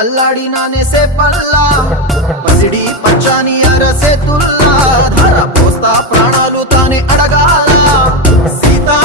అల్లాడినానే సేపల్లా పసిడి పచ్చాని అరసే తుల్లా ధార పోస్తా ప్రాణాలు తానే అడగాల సీతా